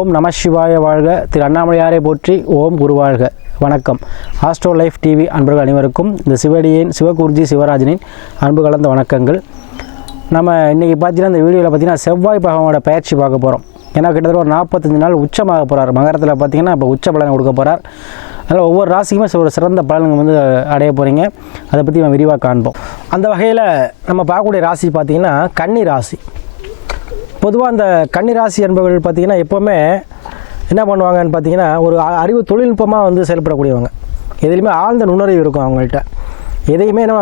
ஓம் நம சிவாய வாழ்க திரு அண்ணாமலையாரை போற்றி ஓம் குருவாழ்க வணக்கம் ஆஸ்ட்ரோ லைஃப் டிவி அன்பர்கள் அனைவருக்கும் இந்த சிவடியின் சிவகுருஜி சிவராஜனின் அன்பு கலந்த வணக்கங்கள் நம்ம இன்றைக்கி பார்த்தீங்கன்னா இந்த வீடியோவில் பார்த்தீங்கன்னா செவ்வாய் பகவானோட பயிற்சி பார்க்க போகிறோம் ஏன்னா கிட்டத்தட்ட ஒரு நாற்பத்தஞ்சு நாள் உச்சமாக போகிறார் மகரத்தில் பார்த்தீங்கன்னா இப்போ உச்ச பலனை கொடுக்க போகிறார் அதனால் ஒவ்வொரு ராசிக்குமே ஒரு சிறந்த பலன்கள் வந்து அடைய போகிறீங்க அதை பற்றி நம்ம விரிவாக காண்போம் அந்த வகையில் நம்ம பார்க்கக்கூடிய ராசி பார்த்திங்கன்னா கன்னி ராசி பொதுவாக அந்த கன்னிராசி என்பவர்கள் பார்த்திங்கன்னா எப்போவுமே என்ன பண்ணுவாங்கன்னு பார்த்தீங்கன்னா ஒரு அறிவு தொழில்நுட்பமாக வந்து செயல்படக்கூடியவங்க எதுலேயுமே ஆழ்ந்த நுண்ணறிவு இருக்கும் அவங்கள்ட்ட எதையுமே நம்ம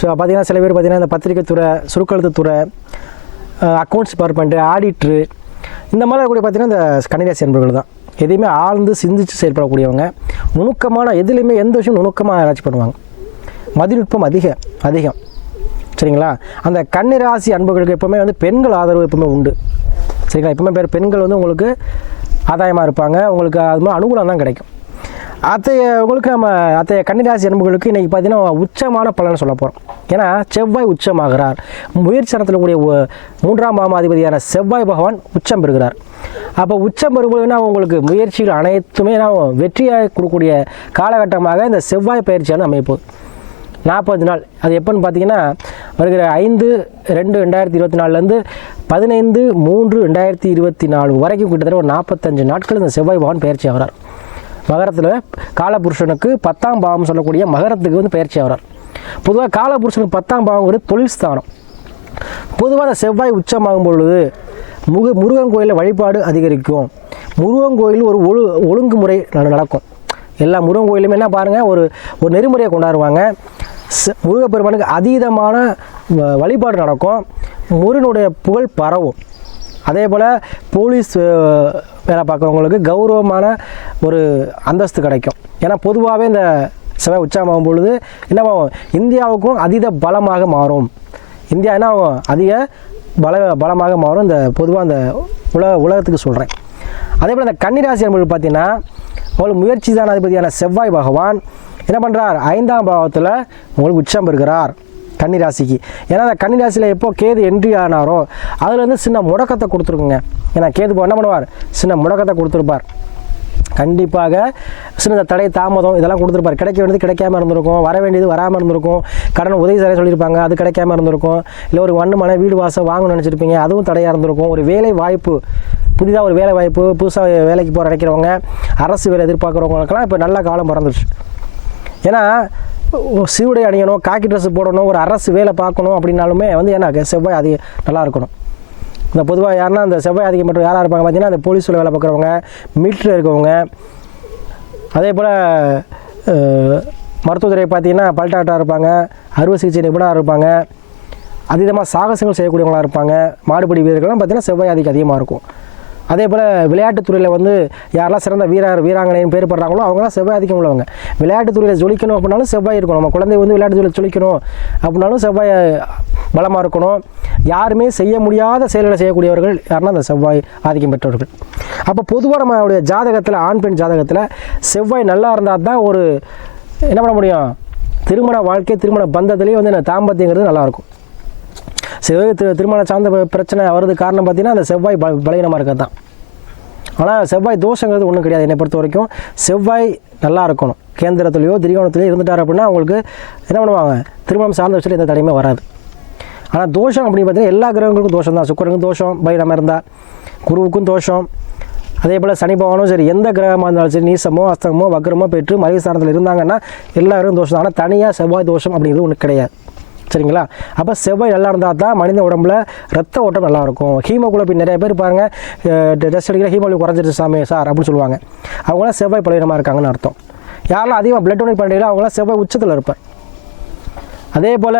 பார்த்திங்கன்னா சில பேர் பார்த்திங்கன்னா இந்த பத்திரிக்கைத்துறை சுருக்கழுத்துத்துறை அக்கௌண்ட்ஸ் டிபார்ட்மெண்ட்டு ஆடிட்ரு இந்த மாதிரி கூட பார்த்திங்கன்னா இந்த கன்னிராசி என்பவர்கள் தான் எதையுமே ஆழ்ந்து சிந்தித்து செயல்படக்கூடியவங்க நுணுக்கமான எதுலேயுமே எந்த விஷயம் நுணுக்கமாக ஆராய்ச்சி பண்ணுவாங்க மதிநுட்பம் அதிகம் அதிகம் சரிங்களா அந்த கன்னி அன்புகளுக்கு எப்போவுமே வந்து பெண்கள் ஆதரவு எப்பவுமே உண்டு சரிங்களா எப்பவுமே பேர் பெண்கள் வந்து உங்களுக்கு ஆதாயமாக இருப்பாங்க உங்களுக்கு அது மாதிரி அனுகூலம் தான் கிடைக்கும் அத்தைய உங்களுக்கு நம்ம அத்தைய கன்னிராசி அன்புகளுக்கு இன்றைக்கி பார்த்தீங்கன்னா உச்சமான பலனை சொல்ல போகிறோம் ஏன்னா செவ்வாய் உச்சமாகிறார் முயற்சனத்தில் கூடிய மூன்றாம் மாமாதிபதியான செவ்வாய் பகவான் உச்சம் பெறுகிறார் அப்போ உச்சம் என்ன உங்களுக்கு முயற்சிகள் அனைத்துமே நான் வெற்றியாக கொடுக்கக்கூடிய காலகட்டமாக இந்த செவ்வாய் பயிற்சியான அமைப்பு நாற்பது நாள் அது எப்போன்னு பார்த்தீங்கன்னா வருகிற ஐந்து ரெண்டு ரெண்டாயிரத்தி இருபத்தி நாலுலேருந்து பதினைந்து மூன்று ரெண்டாயிரத்தி இருபத்தி நாலு வரைக்கும் கிட்டத்தட்ட ஒரு நாற்பத்தஞ்சு நாட்கள் இந்த செவ்வாய் பகவான் பயிற்சி ஆகிறார் மகரத்தில் காலபுருஷனுக்கு பத்தாம் பாவம் சொல்லக்கூடிய மகரத்துக்கு வந்து பயிற்சி ஆகிறார் பொதுவாக காலபுருஷனுக்கு பத்தாம் பாவங்கிறது தொழில் ஸ்தானம் பொதுவாக அந்த செவ்வாய் உச்சமாகும் பொழுது முக முருகன் கோயிலில் வழிபாடு அதிகரிக்கும் முருகன் கோயில் ஒரு ஒழு ஒழுங்குமுறை நடக்கும் எல்லா முருகன் கோயிலுமே என்ன பாருங்கள் ஒரு ஒரு நெறிமுறையை கொண்டாடுவாங்க முருகப்பெருமானுக்கு அதீதமான வழிபாடு நடக்கும் முருகனுடைய புகழ் பரவும் அதே போல் போலீஸ் வேலை பார்க்குறவங்களுக்கு கௌரவமான ஒரு அந்தஸ்து கிடைக்கும் ஏன்னா பொதுவாகவே இந்த சிவ உச்சாமாகும் பொழுது என்னவாகும் இந்தியாவுக்கும் அதீத பலமாக மாறும் இந்தியா என்ன ஆகும் அதிக பல பலமாக மாறும் இந்த பொதுவாக அந்த உலக உலகத்துக்கு சொல்கிறேன் அதே போல் இந்த கன்னிராசி என்பது பார்த்தீங்கன்னா அவள் முயற்சி அதிபதியான செவ்வாய் பகவான் என்ன பண்ணுறார் ஐந்தாம் பாவத்தில் உங்களுக்கு உச்சம் இருக்கிறார் கன்னிராசிக்கு ஏன்னா அந்த கன்னிராசியில் எப்போ கேது என்ட்ரி ஆனாரோ அதுலேருந்து சின்ன முடக்கத்தை கொடுத்துருக்குங்க ஏன்னா கேது என்ன பண்ணுவார் சின்ன முடக்கத்தை கொடுத்துருப்பார் கண்டிப்பாக சின்ன தடை தாமதம் இதெல்லாம் கொடுத்துருப்பார் கிடைக்க வேண்டியது கிடைக்காம இருந்திருக்கும் வர வேண்டியது வராமல் இருந்திருக்கும் கடன் உதவி சரியாக சொல்லியிருப்பாங்க அது கிடைக்காம இருந்திருக்கும் இல்லை ஒரு ஒன்று மனை வீடு வாசம் வாங்கணும்னு நினச்சிருப்பீங்க அதுவும் தடையாக இருந்திருக்கும் ஒரு வேலை வாய்ப்பு புதிதாக ஒரு வேலை வாய்ப்பு புதுசாக வேலைக்கு போகிற நினைக்கிறவங்க அரசு வேலை எதிர்பார்க்குறவங்களுக்கெல்லாம் இப்போ நல்ல காலம் பிறந்துருச்சு ஏன்னா சீவுடை அணியணும் காக்கி ட்ரெஸ் போடணும் ஒரு அரசு வேலை பார்க்கணும் அப்படின்னாலுமே வந்து ஏன்னா செவ்வாய் அதிக நல்லா இருக்கணும் இந்த பொதுவாக யாருன்னா அந்த செவ்வாய் அதிகம் மட்டும் யாராக இருப்பாங்க பார்த்தீங்கன்னா அந்த போலீஸில் வேலை பார்க்குறவங்க மிலிட்ரியில் இருக்கவங்க அதே போல் மருத்துவத்துறை பார்த்தீங்கன்னா பல்டாட்டாக இருப்பாங்க அறுவை சிகிச்சை நிபுணராக இருப்பாங்க அதிகமாக சாகசங்கள் செய்யக்கூடியவங்களாக இருப்பாங்க மாடுபிடி வீரர்கள்லாம் பார்த்திங்கன்னா செவ்வாய் அதிகம் அதிகமாக இருக்கும் அதே போல் விளையாட்டுத்துறையில் வந்து யாரெல்லாம் சிறந்த வீரர் வீராங்கனைன்னு பேர் படுறாங்களோ அவங்களாம் செவ்வாய் அதிகம் உள்ளவங்க விளையாட்டுத்துறையில் ஜொலிக்கணும் அப்படின்னாலும் செவ்வாய் இருக்கணும் நம்ம குழந்தை வந்து துறையில் ஜொலிக்கணும் அப்படின்னாலும் செவ்வாய் பலமாக இருக்கணும் யாருமே செய்ய முடியாத செயல்களை செய்யக்கூடியவர்கள் யாருன்னா அந்த செவ்வாய் ஆதிக்கம் பெற்றவர்கள் அப்போ பொதுவாக நம்மளுடைய ஜாதகத்தில் ஆண் பெண் ஜாதகத்தில் செவ்வாய் நல்லா இருந்தால் தான் ஒரு என்ன பண்ண முடியும் திருமண வாழ்க்கை திருமண பந்தத்திலேயே வந்து தாம்பத்தியங்கிறது நல்லாயிருக்கும் செவ்வாய் திரு திருமணம் சார்ந்த பிரச்சனை வருது காரணம் பார்த்தீங்கன்னா அந்த செவ்வாய் ப பலகீனமாக இருக்கிறது தான் ஆனால் செவ்வாய் தோஷங்கிறது ஒன்றும் கிடையாது என்னை பொறுத்த வரைக்கும் செவ்வாய் நல்லா இருக்கணும் கேந்திரத்துலேயோ திரிகோணத்துலையோ இருந்துட்டார் அப்படின்னா அவங்களுக்கு என்ன பண்ணுவாங்க திருமணம் சார்ந்த விஷயத்தில் எந்த தடையுமே வராது ஆனால் தோஷம் அப்படின்னு பார்த்தீங்கன்னா எல்லா கிரகங்களுக்கும் தோஷம் தான் சுக்கரனுக்கும் தோஷம் பயிரமாக இருந்தால் குருவுக்கும் தோஷம் அதே போல் சனி பகவானும் சரி எந்த கிரகமாக இருந்தாலும் சரி நீசமோ அஸ்தமோ வக்ரமோ பெற்று மலிவு ஸ்தானத்தில் இருந்தாங்கன்னா எல்லாரும் தோஷம் ஆனால் தனியாக செவ்வாய் தோஷம் அப்படிங்கிறது ஒன்று கிடையாது சரிங்களா அப்போ செவ்வாய் நல்லா இருந்தால் தான் மனித உடம்புல ரத்த ஓட்டம் நல்லாயிருக்கும் ஹீமோகுளோபின் நிறைய பேர் பாருங்கள் டெஸ்ட் அடிக்கிற ஹீமோலி குறைஞ்சிருச்சு சாமி சார் அப்படின்னு சொல்லுவாங்க அவங்களாம் செவ்வாய் பலவீனமாக இருக்காங்கன்னு அர்த்தம் யாரெல்லாம் அதிகமாக பிளட் டொனேட் பண்ணுறீங்களோ அவங்களாம் செவ்வாய் உச்சத்தில் இருப்பேன் அதே போல்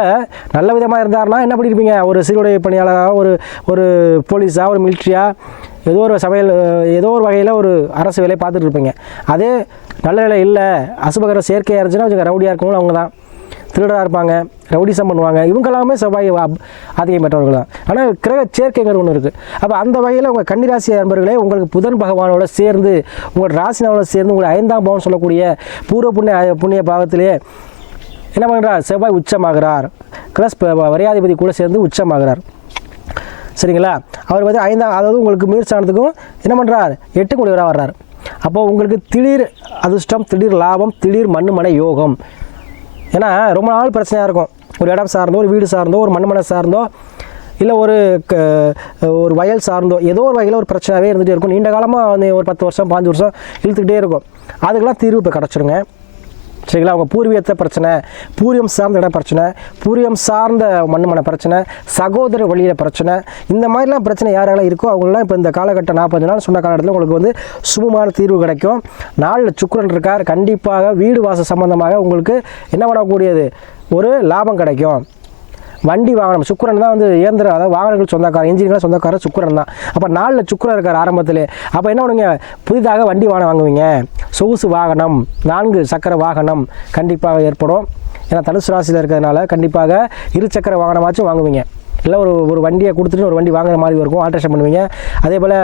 நல்ல விதமாக இருந்தாருனா என்ன பண்ணியிருப்பீங்க ஒரு சீருடை பணியாளராக ஒரு ஒரு போலீஸாக ஒரு மிலிட்ரியாக ஏதோ ஒரு சமையல் ஏதோ ஒரு வகையில் ஒரு அரசு வேலையை பார்த்துட்டு இருப்பீங்க அதே நல்ல வேலை இல்லை அசுபகர செயற்கையாக இருந்துச்சுன்னா கொஞ்சம் ரவுடியாக இருக்கணும் அவங்க தான் திருடராக இருப்பாங்க ரவுடிசம் பண்ணுவாங்க இவங்கெல்லாமே செவ்வாய் ஆதிக்கம் பெற்றவர்கள் தான் ஆனால் கிரக சேர்க்கைங்கிற ஒன்று இருக்குது அப்போ அந்த வகையில் உங்கள் கன்னிராசி நண்பர்களே உங்களுக்கு புதன் பகவானோட சேர்ந்து உங்கள் ராசினாவோட சேர்ந்து உங்கள் ஐந்தாம் பவன் சொல்லக்கூடிய பூர்வ புண்ணிய புண்ணிய பாவத்திலேயே என்ன பண்ணுறார் செவ்வாய் உச்சமாகிறார் கிளஸ் வரையாதிபதி கூட சேர்ந்து உச்சமாகிறார் சரிங்களா அவர் வந்து ஐந்தாம் அதாவது உங்களுக்கு முயற்சியானதுக்கும் என்ன பண்ணுறார் எட்டு கூடியவராக வர்றார் அப்போது உங்களுக்கு திடீர் அதிர்ஷ்டம் திடீர் லாபம் திடீர் மண்ணு மனை யோகம் ஏன்னா ரொம்ப நாள் பிரச்சனையாக இருக்கும் ஒரு இடம் சார்ந்தோ ஒரு வீடு சார்ந்தோ ஒரு மண்மனை சார்ந்தோ இல்லை ஒரு க ஒரு வயல் சார்ந்தோ ஏதோ ஒரு வகையில் ஒரு பிரச்சனையாகவே இருந்துகிட்டே இருக்கும் நீண்ட காலமாக வந்து ஒரு பத்து வருஷம் பாஞ்சு வருஷம் இழுத்துக்கிட்டே இருக்கும் அதுக்கெல்லாம் தீர்வு இப்போ கிடச்சிருங்க சரிங்களா அவங்க பூர்வீகத்தை பிரச்சனை பூர்வம் சார்ந்த இடம் பிரச்சனை பூர்வம் சார்ந்த மண்ணுமான பிரச்சனை சகோதர வழியில் பிரச்சனை இந்த மாதிரிலாம் பிரச்சனை யாரெல்லாம் இருக்கோ அவங்களாம் இப்போ இந்த காலகட்டம் நாற்பது நாள் சொன்ன காலகட்டத்தில் உங்களுக்கு வந்து சுமமான தீர்வு கிடைக்கும் நாளில் சுக்கரன் இருக்கார் கண்டிப்பாக வீடு வாசல் சம்மந்தமாக உங்களுக்கு என்ன பண்ணக்கூடியது ஒரு லாபம் கிடைக்கும் வண்டி வாகனம் சுக்கரன் தான் வந்து இயந்திரம் அதாவது வாகனங்கள் சொந்தக்காரர் இன்ஜினியர்கள் சொந்தக்காரர் சுக்கரன் தான் அப்போ நாளில் சுக்கரன் இருக்கார் ஆரம்பத்தில் அப்போ என்ன பண்ணுங்க புதிதாக வண்டி வாகனம் வாங்குவீங்க சொகுசு வாகனம் நான்கு சக்கர வாகனம் கண்டிப்பாக ஏற்படும் ஏன்னா தனுசு ராசியில் இருக்கிறதுனால கண்டிப்பாக இருசக்கர வாகனமாச்சும் வாங்குவீங்க இல்லை ஒரு ஒரு வண்டியை கொடுத்துட்டு ஒரு வண்டி வாங்குற மாதிரி இருக்கும் ஆல்ட்ரேஷன் பண்ணுவீங்க அதே போல்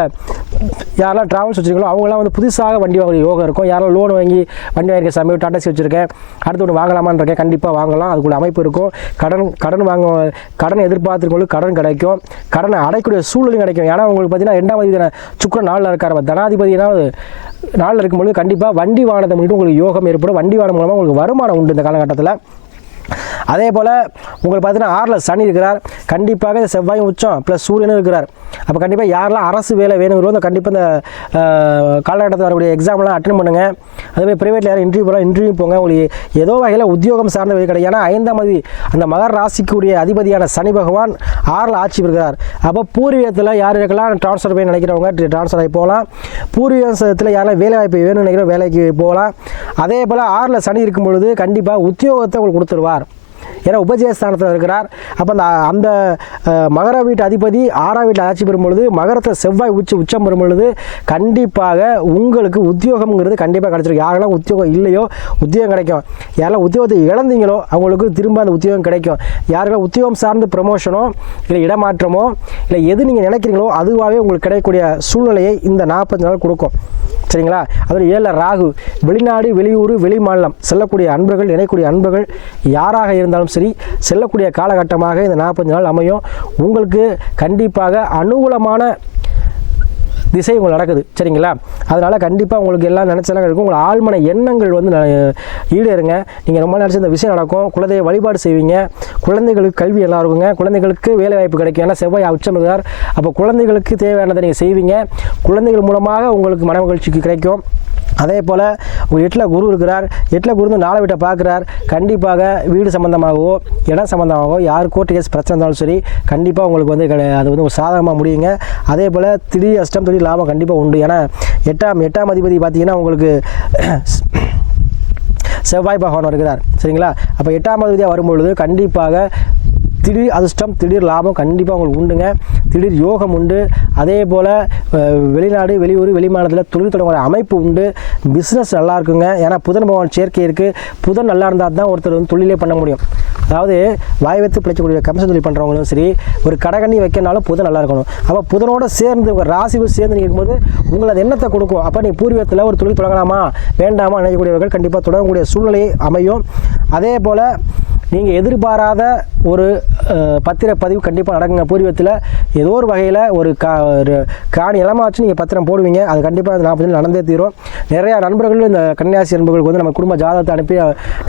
யாரெல்லாம் ட்ராவல்ஸ் வச்சுருக்கீங்களோ அவங்களாம் வந்து புதுசாக வண்டி வாங்குற யோகம் இருக்கும் யாரெல்லாம் லோன் வாங்கி வண்டி வாங்கியிருக்க சமயம் டாடாசி வச்சுருக்கேன் அடுத்து ஒன்று வாங்கலாமான்னு இருக்கேன் கண்டிப்பாக வாங்கலாம் அதுக்குள்ள அமைப்பு இருக்கும் கடன் கடன் வாங்க கடன் எதிர்பார்த்துருக்கவங்களுக்கு கடன் கிடைக்கும் கடனை அடைக்கூடிய சூழலும் கிடைக்கும் ஏன்னா உங்களுக்கு பார்த்தீங்கன்னா ரெண்டாவது அதிபதி நாளில் இருக்கார் தனாதிபதினா நாளில் இருக்கும்பொழுது கண்டிப்பாக வண்டி வாங்கினது மட்டும் உங்களுக்கு யோகம் ஏற்படும் வண்டி வாகனம் மூலமாக உங்களுக்கு வருமானம் உண்டு இந்த காலகட்டத்தில் அதே போல் உங்களுக்கு பார்த்தீங்கன்னா ஆறில் சனி இருக்கிறார் கண்டிப்பாக இந்த செவ்வாயும் உச்சம் ப்ளஸ் சூரியனும் இருக்கிறார் அப்போ கண்டிப்பாக யாரெல்லாம் அரசு வேலை வேணுங்கிறோ அந்த கண்டிப்பாக இந்த காலகட்டத்தில் வரக்கூடிய எக்ஸாம்லாம் அட்டன் பண்ணுங்கள் அதேமாதிரி ப்ரைவேட்டில் யாரும் இன்டர்வியூ போகலாம் இன்டர்வியூ போங்க உங்களுக்கு ஏதோ வகையில் உத்தியோகம் சார்ந்த வேலை கிடையாது ஏன்னா ஐந்தாம் மதி அந்த மகர் ராசிக்குரிய அதிபதியான சனி பகவான் ஆறில் ஆட்சி பெறுகிறார் அப்போ பூர்வீகத்தில் யார் இருக்கலாம் ட்ரான்ஸ்ஃபர் போய் நினைக்கிறவங்க ட்ரான்ஸ்ஃபர் ஆகி போகலாம் பூர்வீகத்தில் யாரெல்லாம் வேலை வாய்ப்பு வேணும்னு நினைக்கிறோம் வேலைக்கு போகலாம் அதே போல் ஆறில் சனி இருக்கும் பொழுது கண்டிப்பாக உத்தியோகத்தை உங்களுக்கு கொடுத்துருவார் ஏன்னா உபஜயஸ்தானத்தில் இருக்கிறார் அப்போ அந்த அந்த மகர வீட்டு அதிபதி ஆறாம் வீட்டில் ஆட்சி பெறும் பொழுது மகரத்தை செவ்வாய் உச்சி உச்சம் பெறும் பொழுது கண்டிப்பாக உங்களுக்கு உத்தியோகம்ங்கிறது கண்டிப்பாக கிடச்சிருக்கும் யாரெல்லாம் உத்தியோகம் இல்லையோ உத்தியோகம் கிடைக்கும் யாரெல்லாம் உத்தியோகத்தை இழந்தீங்களோ அவங்களுக்கு திரும்ப அந்த உத்தியோகம் கிடைக்கும் யாரெல்லாம் உத்தியோகம் சார்ந்து ப்ரமோஷனோ இல்லை இடமாற்றமோ இல்லை எது நீங்கள் நினைக்கிறீங்களோ அதுவாகவே உங்களுக்கு கிடைக்கக்கூடிய சூழ்நிலையை இந்த நாற்பத்தி நாள் கொடுக்கும் சரிங்களா அதில் ஏழில் ராகு வெளிநாடு வெளியூர் வெளி மாநிலம் செல்லக்கூடிய அன்பர்கள் இணைக்கூடிய அன்பர்கள் யாராக இருந்தாலும் இருந்தாலும் சரி செல்லக்கூடிய காலகட்டமாக இந்த நாற்பத்தஞ்சு நாள் அமையும் உங்களுக்கு கண்டிப்பாக அனுகூலமான திசை உங்கள் நடக்குது சரிங்களா அதனால் கண்டிப்பாக உங்களுக்கு எல்லாம் நினச்சலாம் இருக்கும் உங்கள் ஆழ்மன எண்ணங்கள் வந்து ஈடேறுங்க நீங்கள் ரொம்ப நினச்சி இந்த விஷயம் நடக்கும் குழந்தைய வழிபாடு செய்வீங்க குழந்தைகளுக்கு கல்வி எல்லாம் இருக்குங்க குழந்தைகளுக்கு வேலை வாய்ப்பு கிடைக்கும் ஏன்னா செவ்வாய் உச்சம் இருக்கிறார் அப்போ குழந்தைகளுக்கு தேவையானதை நீங்கள் செய்வீங்க குழந்தைகள் மூலமாக உங்களுக்கு மன மகிழ்ச்சிக்கு கிடைக்கும் அதே போல் ஒரு எட்டில் குரு இருக்கிறார் எட்டில் குரு வந்து நாளை வீட்டை பார்க்குறார் கண்டிப்பாக வீடு சம்மந்தமாகவோ இடம் சம்மந்தமாகவோ யார் கோர்ட் கேஸ் பிரச்சனை இருந்தாலும் சரி கண்டிப்பாக உங்களுக்கு வந்து அது வந்து ஒரு சாதகமாக முடியுங்க அதே போல் திடீர் அஷ்டம் திடீர் லாபம் கண்டிப்பாக உண்டு ஏன்னா எட்டாம் எட்டாம் அதிபதி பார்த்திங்கன்னா உங்களுக்கு செவ்வாய் பகவான் வருகிறார் சரிங்களா அப்போ எட்டாம் அதிபதியாக வரும்பொழுது கண்டிப்பாக திடீர் அதிர்ஷ்டம் திடீர் லாபம் கண்டிப்பாக உங்களுக்கு உண்டுங்க திடீர் யோகம் உண்டு அதே போல் வெளிநாடு வெளியூர் வெளிமாநிலத்தில் தொழில் தொடங்குற அமைப்பு உண்டு பிஸ்னஸ் நல்லா இருக்குங்க ஏன்னா புதன் பகவான் சேர்க்கை இருக்குது புதன் நல்லா இருந்தால் தான் ஒருத்தர் வந்து தொழிலே பண்ண முடியும் அதாவது வாய் வைத்து பிழைக்கக்கூடிய கமிஷன் தொழில் பண்ணுறவங்களும் சரி ஒரு கடகண்ணி வைக்கனாலும் புதன் நல்லா இருக்கணும் அப்போ புதனோட சேர்ந்து உங்கள் ராசியோடு சேர்ந்து நிற்கும்போது உங்களை அது எண்ணத்தை கொடுக்கும் அப்போ நீ பூர்வீகத்தில் ஒரு தொழில் தொடங்கலாமா வேண்டாமா நினைக்கக்கூடியவர்கள் கண்டிப்பாக தொடங்கக்கூடிய சூழ்நிலை அமையும் அதே போல் நீங்கள் எதிர்பாராத ஒரு பத்திரப்பதிவு கண்டிப்பாக நடக்குங்க பூர்வத்தில் ஏதோ ஒரு வகையில் ஒரு கா ஒரு காணி இளமாச்சு நீங்கள் பத்திரம் போடுவீங்க அது கண்டிப்பாக நாற்பது நடந்தே தீரும் நிறையா நண்பர்கள் இந்த கன்னியாசி நண்பர்களுக்கு வந்து நம்ம குடும்ப ஜாதகத்தை அனுப்பி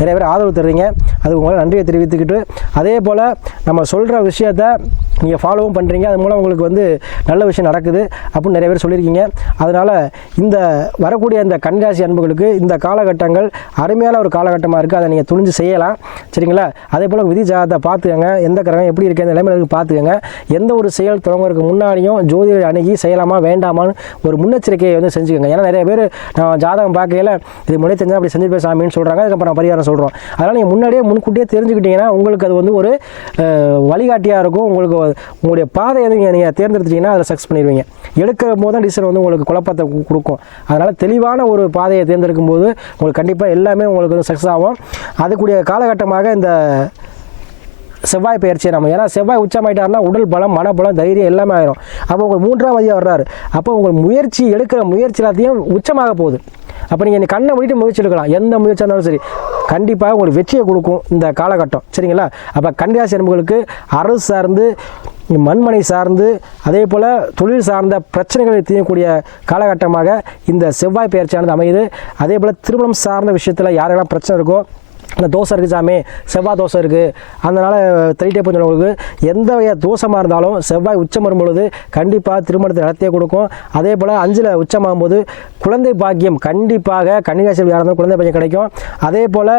நிறைய பேர் ஆதரவு தருவீங்க அது உங்களை நன்றியை தெரிவித்துக்கிட்டு அதே போல் நம்ம சொல்கிற விஷயத்த நீங்கள் ஃபாலோவும் பண்ணுறீங்க அது மூலம் உங்களுக்கு வந்து நல்ல விஷயம் நடக்குது அப்படின்னு நிறைய பேர் சொல்லியிருக்கீங்க அதனால் இந்த வரக்கூடிய இந்த கன்னியாசி அன்புகளுக்கு இந்த காலகட்டங்கள் அருமையான ஒரு காலகட்டமாக இருக்குது அதை நீங்கள் துணிஞ்சு செய்யலாம் சரிங்களா அதே போல் விதி ஜாதத்தை பார்த்துக்கங்க எந்த கிரகம் எப்படி இருக்கு அந்த நிலைமைகளுக்கு பார்த்துக்கங்க எந்த ஒரு செயல் தொடங்குறதுக்கு முன்னாடியும் ஜோதிடர் அணுகி செய்யலாமா வேண்டாமான்னு ஒரு முன்னெச்சரிக்கையை வந்து செஞ்சுக்கோங்க ஏன்னா நிறைய பேர் நான் ஜாதகம் பார்க்கையில் இது முன்னாடி செஞ்சால் அப்படி செஞ்சு சாமின்னு சொல்கிறாங்க அதுக்கப்புறம் பரிகாரம் சொல்கிறோம் அதனால் நீங்கள் முன்னாடியே முன்கூட்டியே தெரிஞ்சுக்கிட்டிங்கன்னா உங்களுக்கு அது வந்து ஒரு வழிகாட்டியாக இருக்கும் உங்களுக்கு உங்களுடைய பாதை எது நீங்கள் தேர்ந்தெடுத்துட்டீங்கன்னா அதில் சக்ஸ் பண்ணிடுவீங்க எடுக்கிற போது தான் டிசிஷன் வந்து உங்களுக்கு குழப்பத்தை கொடுக்கும் அதனால் தெளிவான ஒரு பாதையை தேர்ந்தெடுக்கும் போது உங்களுக்கு கண்டிப்பாக எல்லாமே உங்களுக்கு வந்து சக்ஸஸ் ஆகும் அதுக்குரிய காலகட்டமாக இந்த செவ்வாய் பயிற்சி நம்ம ஏன்னா செவ்வாய் உச்சமாயிட்டார்னா உடல் பலம் மனபலம் தைரியம் எல்லாமே ஆயிரும் அப்போ உங்கள் மூன்றாம் அதிகம் வர்றாரு அப்போ உங்கள் முயற்சி எடுக்கிற முயற்சி எல்லாத்தையும் உச்சமாக போகுது அப்போ நீங்கள் இந்த கண்ணை மூடிட்டு முயற்சி எடுக்கலாம் எந்த முயற்சியாக இருந்தாலும் சரி கண்டிப்பாக உங்களுக்கு வெற்றியை கொடுக்கும் இந்த காலகட்டம் சரிங்களா அப்போ கன்னியாசி என்பவர்களுக்கு அரசு சார்ந்து மண்மனை சார்ந்து அதே போல் தொழில் சார்ந்த பிரச்சனைகளை தீயக்கூடிய காலகட்டமாக இந்த செவ்வாய் பயிற்சியானது அமையுது அதே போல் திருமணம் சார்ந்த விஷயத்தில் யாரெல்லாம் பிரச்சனை இருக்கோ அந்த தோசை இருக்குது சாமி செவ்வாய் தோசை இருக்குது அதனால் தெளிட்டே பண்ண உங்களுக்கு எந்த வகையாக தோசமாக இருந்தாலும் செவ்வாய் உச்சம் வரும்பொழுது கண்டிப்பாக திருமணத்தை நடத்தியே கொடுக்கும் அதே போல் அஞ்சில் உச்சமாகும்போது குழந்தை பாக்கியம் கண்டிப்பாக கன்னிகாசி யாராக இருந்தாலும் குழந்தை பாக்கியம் கிடைக்கும் அதே போல்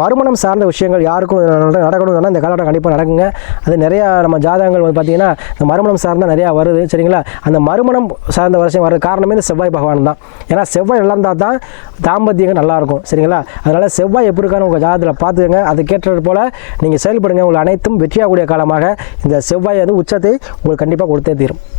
மறுமணம் சார்ந்த விஷயங்கள் யாருக்கும் நடக்கணும்னா இந்த காலகட்டம் கண்டிப்பாக நடக்குங்க அது நிறையா நம்ம ஜாதகங்கள் வந்து பார்த்திங்கன்னா இந்த மறுமணம் சார்ந்தால் நிறையா வருது சரிங்களா அந்த மறுமணம் சார்ந்த வருஷம் வர காரணமே இந்த செவ்வாய் பகவான் தான் ஏன்னா செவ்வாய் நல்லா இருந்தால் தான் தாம்பத்தியங்கள் நல்லாயிருக்கும் சரிங்களா அதனால் செவ்வாய் எப்படி இருக்கான்னு உங்கள் அதில் பார்த்துக்கங்க கேட்டது போல் நீங்கள் செயல்படுங்க உங்கள் அனைத்தும் வெற்றியாகக்கூடிய காலமாக இந்த செவ்வாய் வந்து உச்சத்தை உங்களுக்கு கண்டிப்பாக கொடுத்தே தீரும்